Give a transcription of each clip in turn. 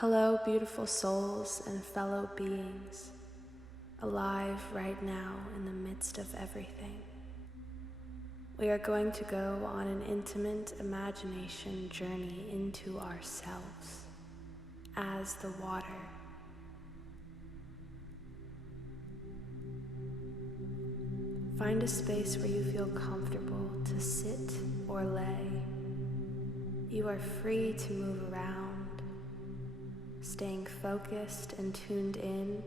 Hello, beautiful souls and fellow beings, alive right now in the midst of everything. We are going to go on an intimate imagination journey into ourselves as the water. Find a space where you feel comfortable to sit or lay. You are free to move around, staying focused and tuned in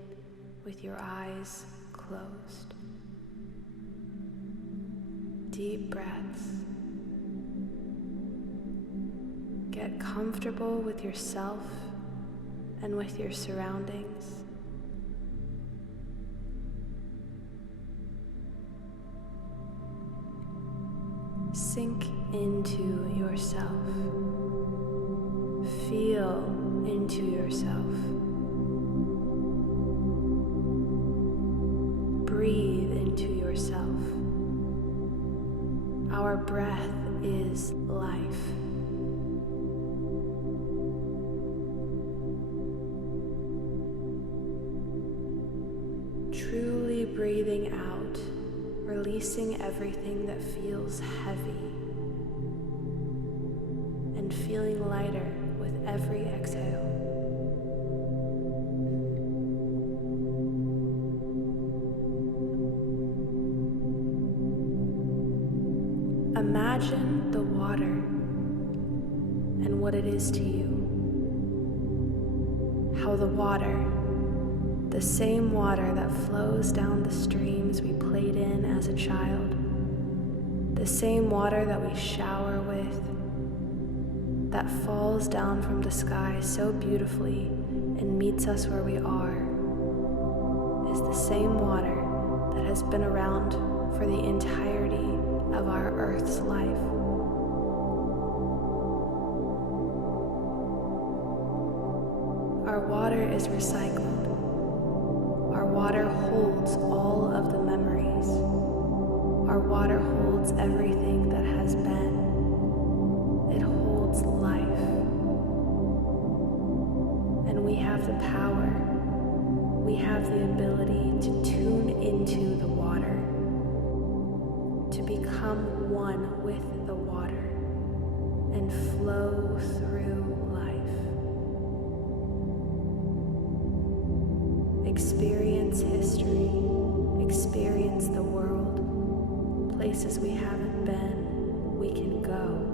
with your eyes closed. Deep breaths. Get comfortable with yourself and with your surroundings. Sink into yourself. Feel into yourself. Breathe into yourself. Our breath is life. Truly breathing out, releasing everything that feels heavy, and feeling lighter with every exhale. Imagine the water and what it is to you. How the water, the same water that flows down the streams we played in as a child, the same water that we shower with, that falls down from the sky so beautifully and meets us where we are, is the same water that has been around for the entirety of our Earth's life. Our water is recycled. Our water holds all of the memories. Our water holds everything that has been. It holds life. And we have the power, we have the ability to tune into the water, to become one with the water and flow through life. Experience history, experience the world, places we haven't been, we can go.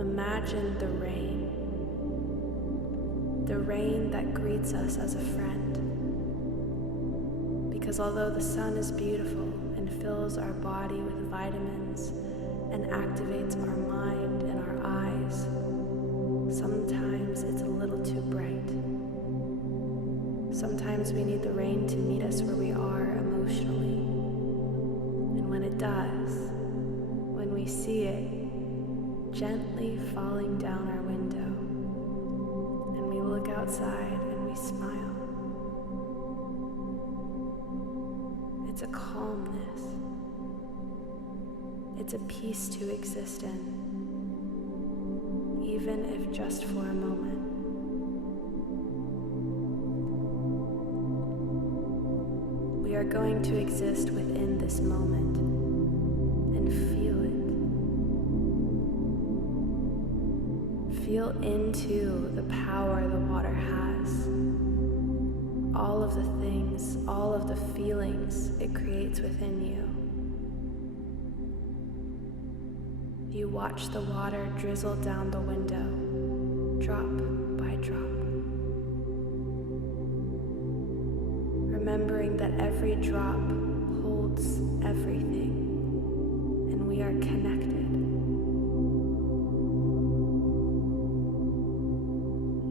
Imagine the rain that greets us as a friend. Because although the sun is beautiful and fills our body with vitamins and activates our mind and our eyes, sometimes it's a little too bright. Sometimes we need the rain to meet us where we are emotionally. And when it does, when we see it gently falling down our window, and we look outside and we smile, it's a calmness. It's a peace to exist in, even if just for a moment. We are going to exist within this moment and feel it. Feel into the power the water has. All of the things, all of the feelings it creates within you. You watch the water drizzle down the window, drop by drop. Remembering that every drop holds everything, and we are connected.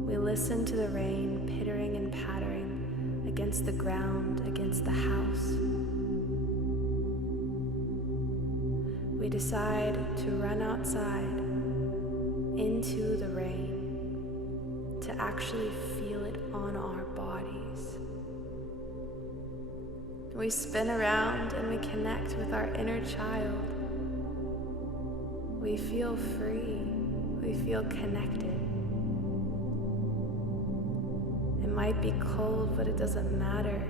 We listen to the rain pittering and pattering against the ground, against the house. We decide to run outside into the rain, to actually feel it on our bodies. We spin around and we connect with our inner child. We feel free. We feel connected. It might be cold, but it doesn't matter.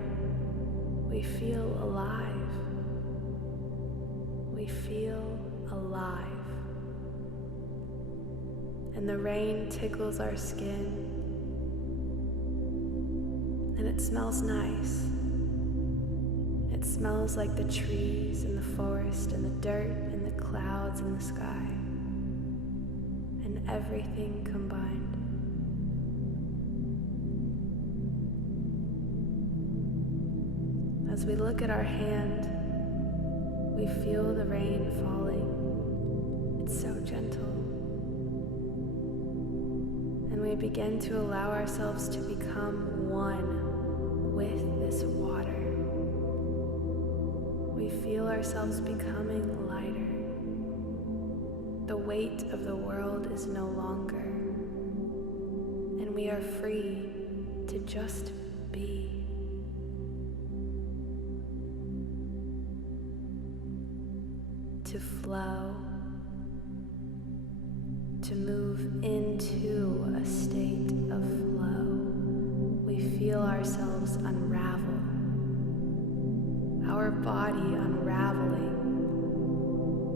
We feel alive. We feel alive. And the rain tickles our skin. And it smells nice. It smells like the trees and the forest and the dirt and the clouds in the sky. And everything combined. As we look at our hand, we feel the rain falling. It's so gentle. And we begin to allow ourselves to become one with this water. We feel ourselves becoming lighter. The weight of the world is no longer. And we are free to just be. To flow, to move into a state of flow. We feel ourselves unravel, our body unraveling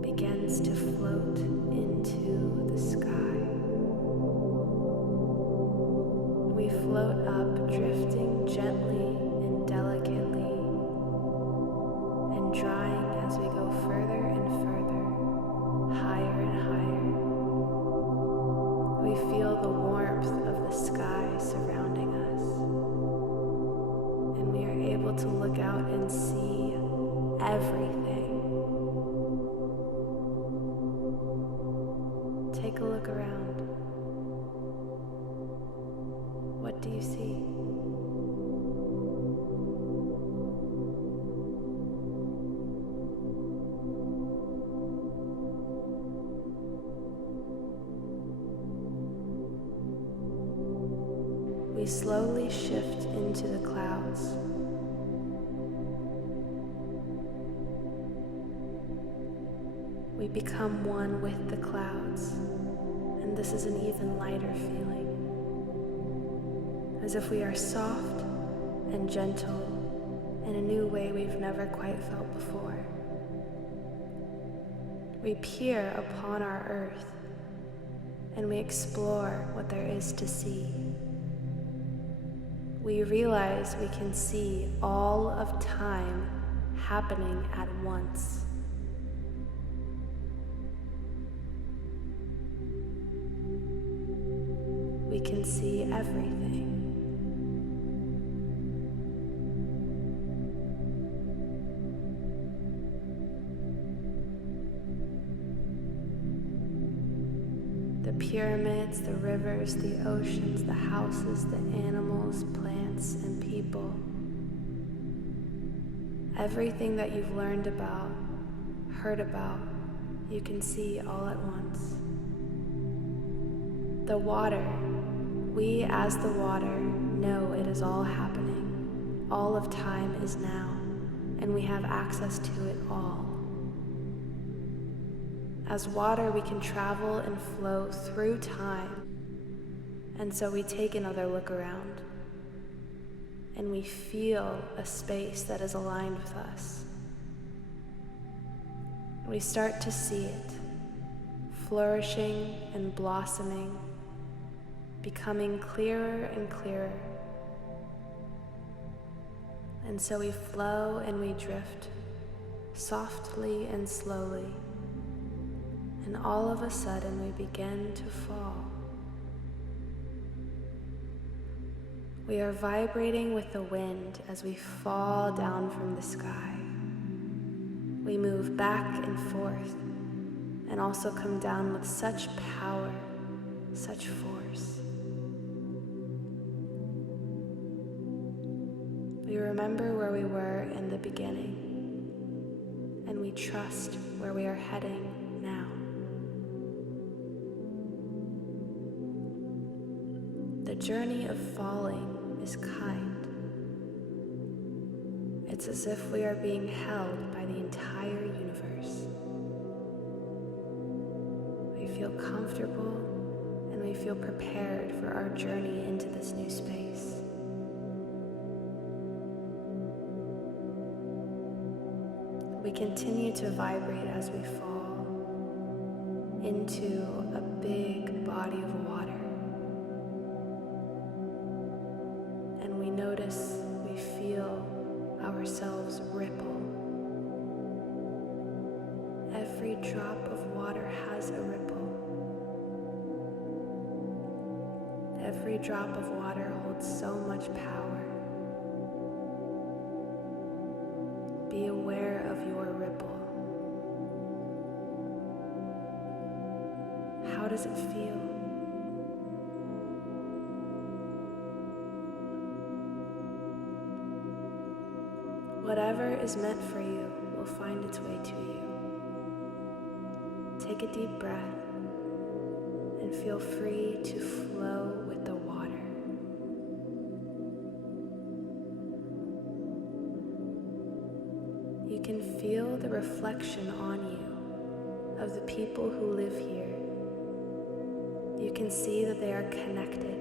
begins to float into the sky. We float up, drifting gently and delicately, and drying as we go further and further, higher and higher. We feel the warmth of the sky surrounding us, and we are able to look out and see everything. Take a look around. What do you see? We slowly shift into the clouds. We become one with the clouds, and this is an even lighter feeling, as if we are soft and gentle in a new way we've never quite felt before. We peer upon our earth, and we explore what there is to see. We realize we can see all of time happening at once. We can see everything. The pyramids, the rivers, the oceans, the houses, the animals, plants, and people. Everything that you've learned about, heard about, you can see all at once. The water, we as the water know it is all happening. All of time is now, and we have access to it all. As water, we can travel and flow through time, and so we take another look around, and we feel a space that is aligned with us. We start to see it, flourishing and blossoming, becoming clearer and clearer. And so we flow and we drift, softly and slowly. And all of a sudden we begin to fall. We are vibrating with the wind as we fall down from the sky. We move back and forth and also come down with such power, such force. We remember where we were in the beginning, and we trust where we are heading now. The journey of falling is kind. It's as if we are being held by the entire universe. feel comfortable and we feel prepared for our journey into this new space. We continue to vibrate as we fall into a big body of water. And we notice, we feel ourselves ripple. Every drop of water has a ripple. Every drop of water holds so much power. Be aware of your ripple. How does it feel? Whatever is meant for you will find its way to you. Take a deep breath and feel free to flow with the water. You can feel the reflection on you of the people who live here. You can see that they are connected.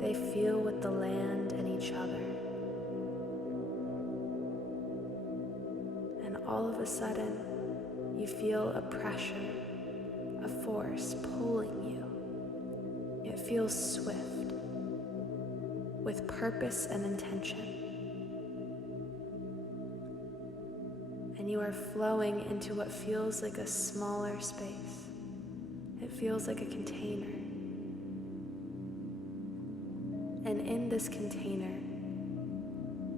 They feel with the land and each other. And all of a sudden, you feel a pressure, a force pulling you. It feels swift, with purpose and intention. And you are flowing into what feels like a smaller space. It feels like a container. And in this container,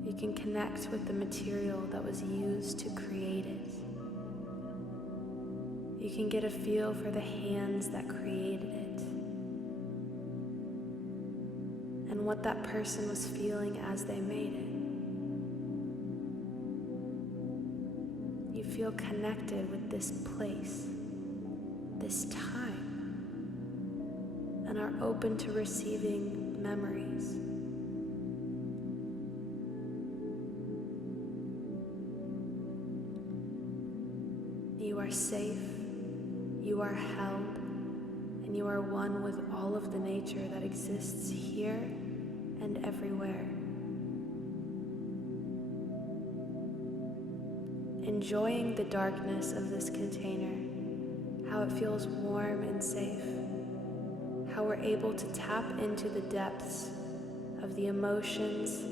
you can connect with the material that was used to create it. You can get a feel for the hands that created it and what that person was feeling as they made it. You feel connected with this place, this time, and are open to receiving memories. You are safe, you are held, and you are one with all of the nature that exists here and everywhere. Enjoying the darkness of this container, how it feels warm and safe, how we're able to tap into the depths of the emotions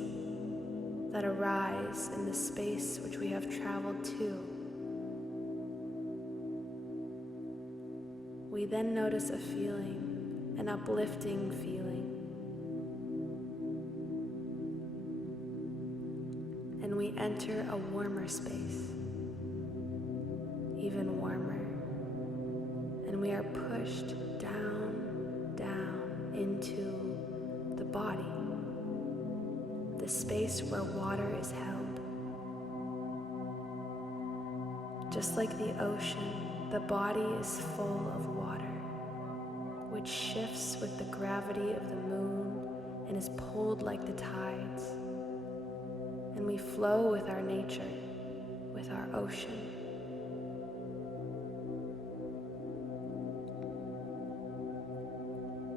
that arise in the space which we have traveled to. We then notice a feeling, an uplifting feeling. And we enter a warmer space, even warmer. And we are pushed down, down into the body, the space where water is held. Just like the ocean, the body is full of water, which shifts with the gravity of the moon and is pulled like the tides. And we flow with our nature, with our ocean.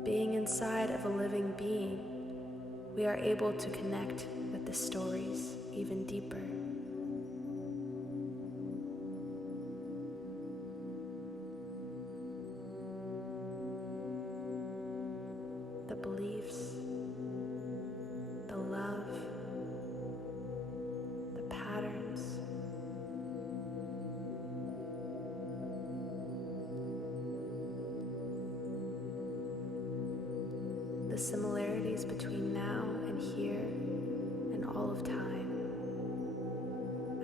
Being inside of a living being, we are able to connect with the stories even deeper. The beliefs, the love, the patterns, the similarities between now and here and all of time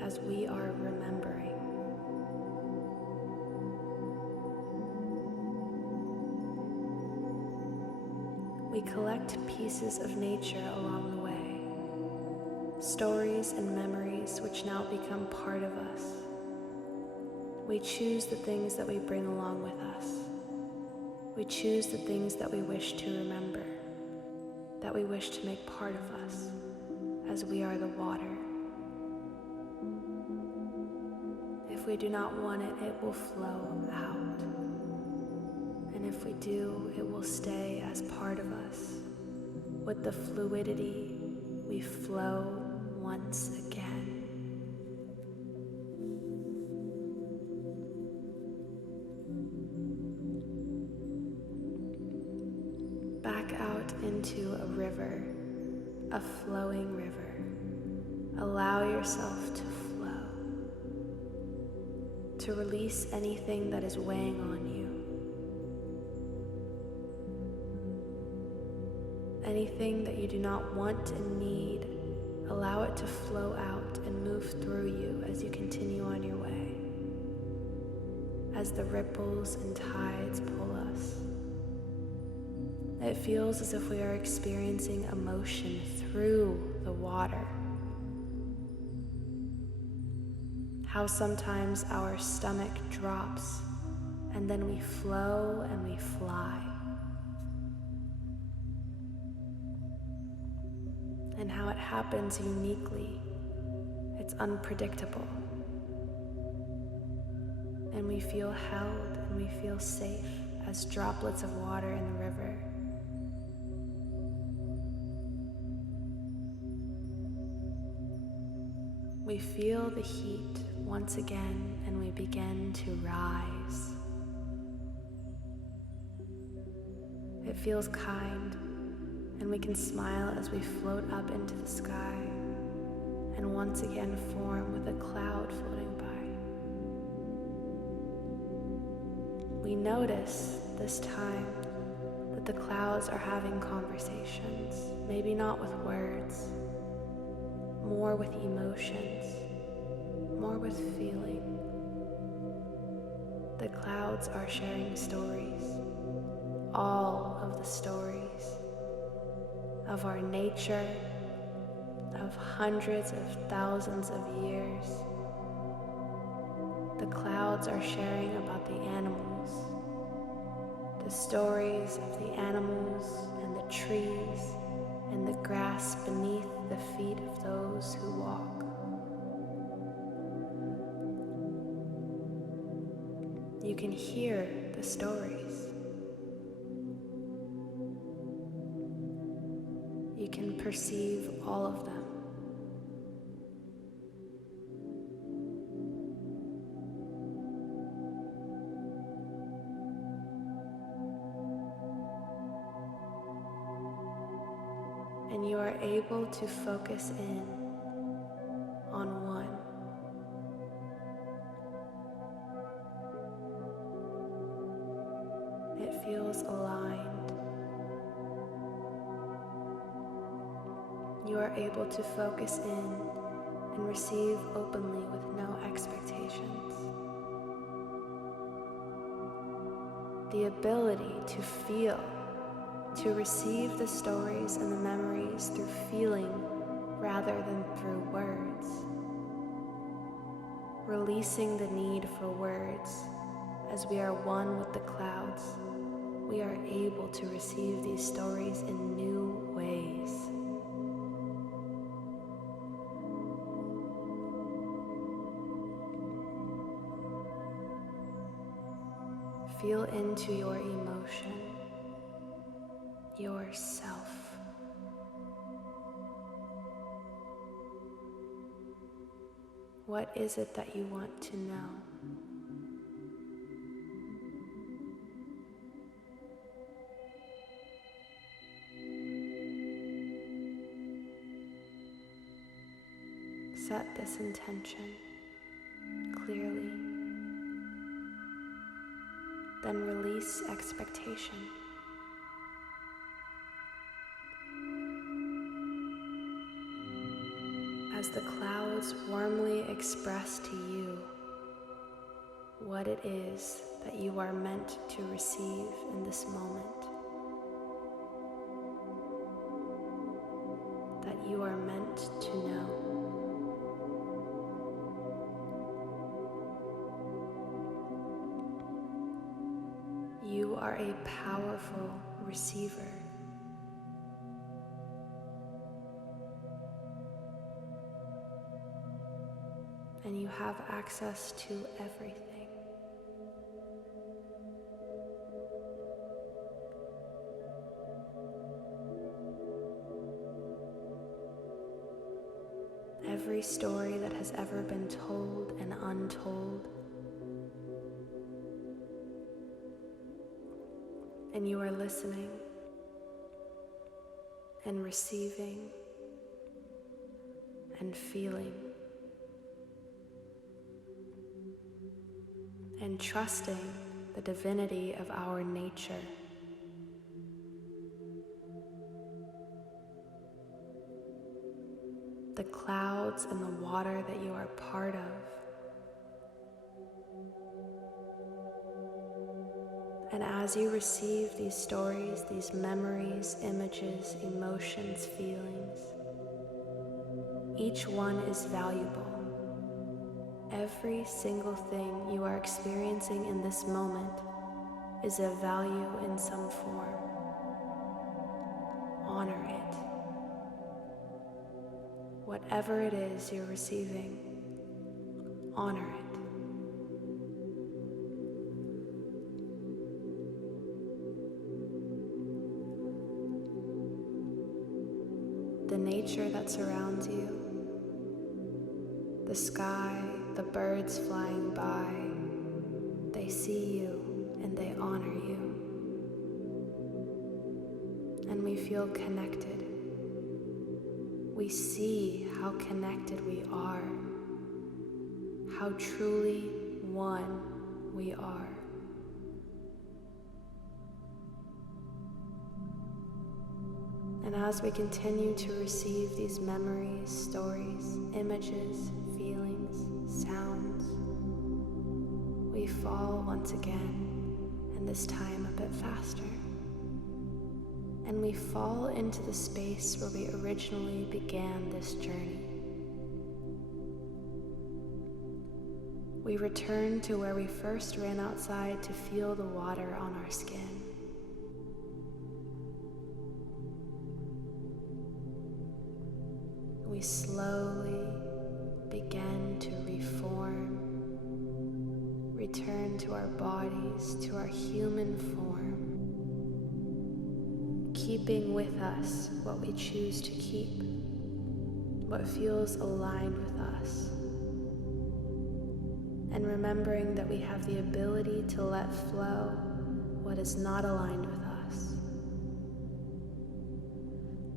as we are remembering. We collect pieces of nature along the way, stories and memories which now become part of us. We choose the things that we bring along with us. We choose the things that we wish to remember, that we wish to make part of us, as we are the water. If we do not want it, it will flow out. And if we do, it will stay as part of us. With the fluidity, we flow once again. Back out into a river, a flowing river. Allow yourself to flow, to release anything that is weighing on you. Anything that you do not want and need, allow it to flow out and move through you as you continue on your way, as the ripples and tides pull us. It feels as if we are experiencing emotion through the water. How sometimes our stomach drops and then we flow and we fly. And how it happens uniquely. It's unpredictable. And we feel held and we feel safe as droplets of water in the river. We feel the heat once again and we begin to rise. It feels kind. And we can smile as we float up into the sky and once again form with a cloud floating by. We notice this time that the clouds are having conversations, maybe not with words, more with emotions, more with feeling. The clouds are sharing stories, all of the stories of our nature, of hundreds of thousands of years. The clouds are sharing about the animals, the stories of the animals and the trees and the grass beneath the feet of those who walk. You can hear the stories. You can perceive all of them. And you are able to focus in on one. It feels aligned. You are able to focus in and receive openly with no expectations. The ability to feel, to receive the stories and the memories through feeling rather than through words. Releasing the need for words as we are one with the clouds, we are able to receive these stories in new ways. Feel into your emotion, yourself. What is it that you want to know? Set this intention clearly. Then release expectation. As the clouds warmly express to you what it is that you are meant to receive in this moment, that you are meant to know. You are a powerful receiver. And you have access to everything. every story that has ever been told and untold. And you are listening and receiving and feeling and trusting the divinity of our nature. The clouds and the water that you are part of. And as you receive these stories, these memories, images, emotions, feelings, each one is valuable. Every single thing you are experiencing in this moment is of value in some form. Honor it. Whatever it is you're receiving, honor it. The nature that surrounds you, the sky, the birds flying by, they see you and they honor you. And we feel connected. We see how connected we are, how truly one we are. And as we continue to receive these memories, stories, images, feelings, sounds, we fall once again, and this time a bit faster. And we fall into the space where we originally began this journey. We return to where we first ran outside to feel the water on our skin. We slowly begin to reform, return to our bodies, to our human form, keeping with us what we choose to keep, what feels aligned with us, and remembering that we have the ability to let flow what is not aligned with us.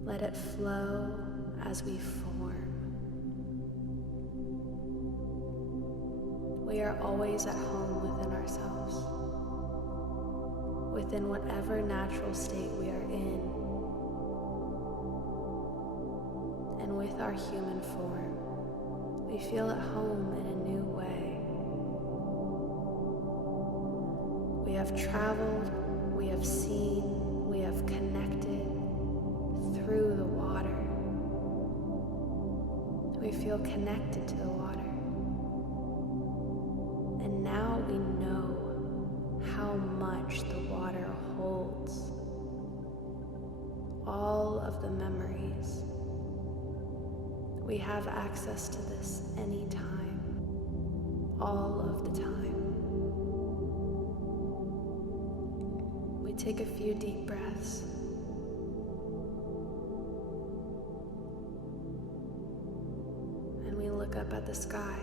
Let it flow as we form. We are always at home within ourselves, within whatever natural state we are in, and with our human form, we feel at home in a new way. We have traveled, we have seen, we have connected through the water. We feel connected to the water. And now we know how much the water holds. All of the memories. We have access to this anytime, all of the time. We take a few deep breaths. And we look up at the sky.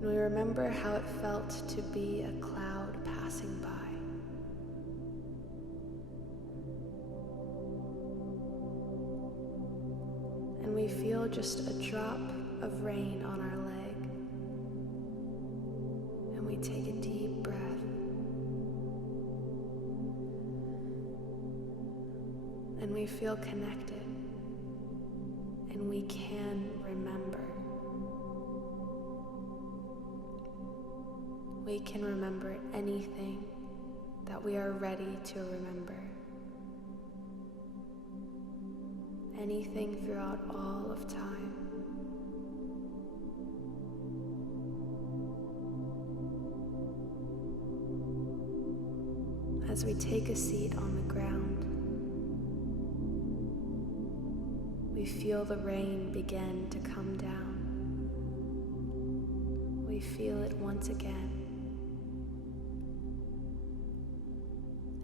And we remember how it felt to be a cloud passing by. And we feel just a drop of rain on our leg. And we take a deep breath. And we feel connected. And we can remember. We can remember anything that we are ready to remember. Anything throughout all of time. As we take a seat on the ground, we feel the rain begin to come down. We feel it once again.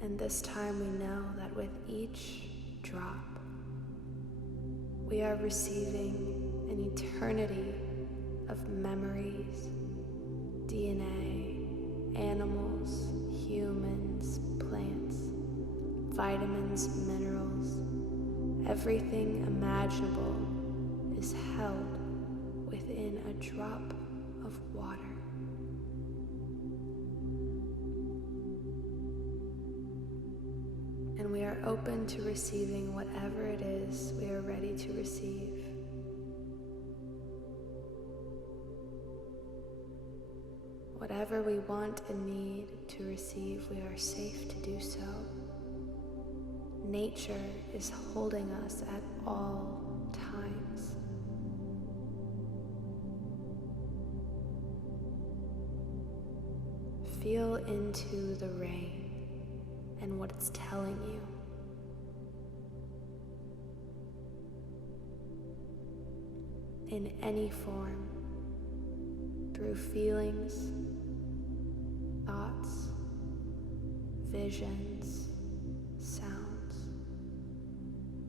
And this time we know that with each drop, we are receiving an eternity of memories, DNA, animals, humans, plants, vitamins, minerals, everything imaginable is held within a drop of water. And we are open to receiving whatever it is we are ready to receive. Whatever we want and need to receive, we are safe to do so. Nature is holding us at all times. Feel into the rain and what it's telling you. In any form, through feelings, thoughts, visions, sounds.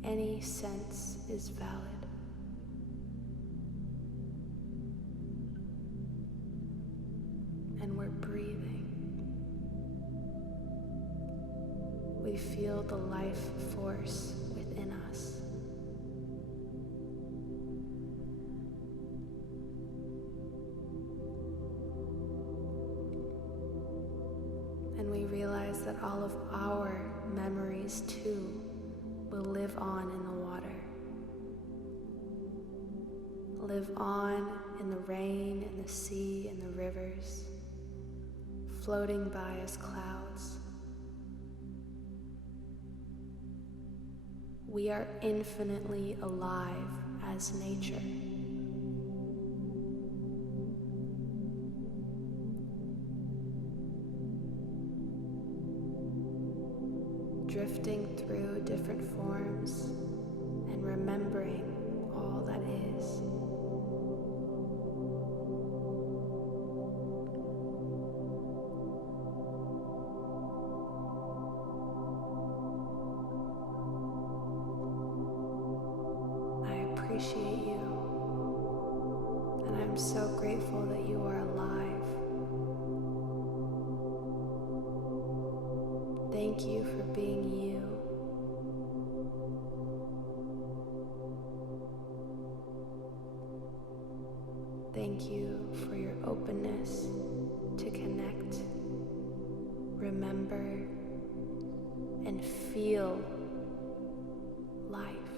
Any sense is valid. And we're breathing. We feel the life force within us. And we realize that all of our memories too will live on in the water. Live on in the rain, in the sea, in the rivers, floating by as clouds. We are infinitely alive as nature. Drifting through different forms and remembering all that is. Appreciate you, and I'm so grateful that you are alive. Thank you for being you. Thank you for your openness to connect, remember, and feel life.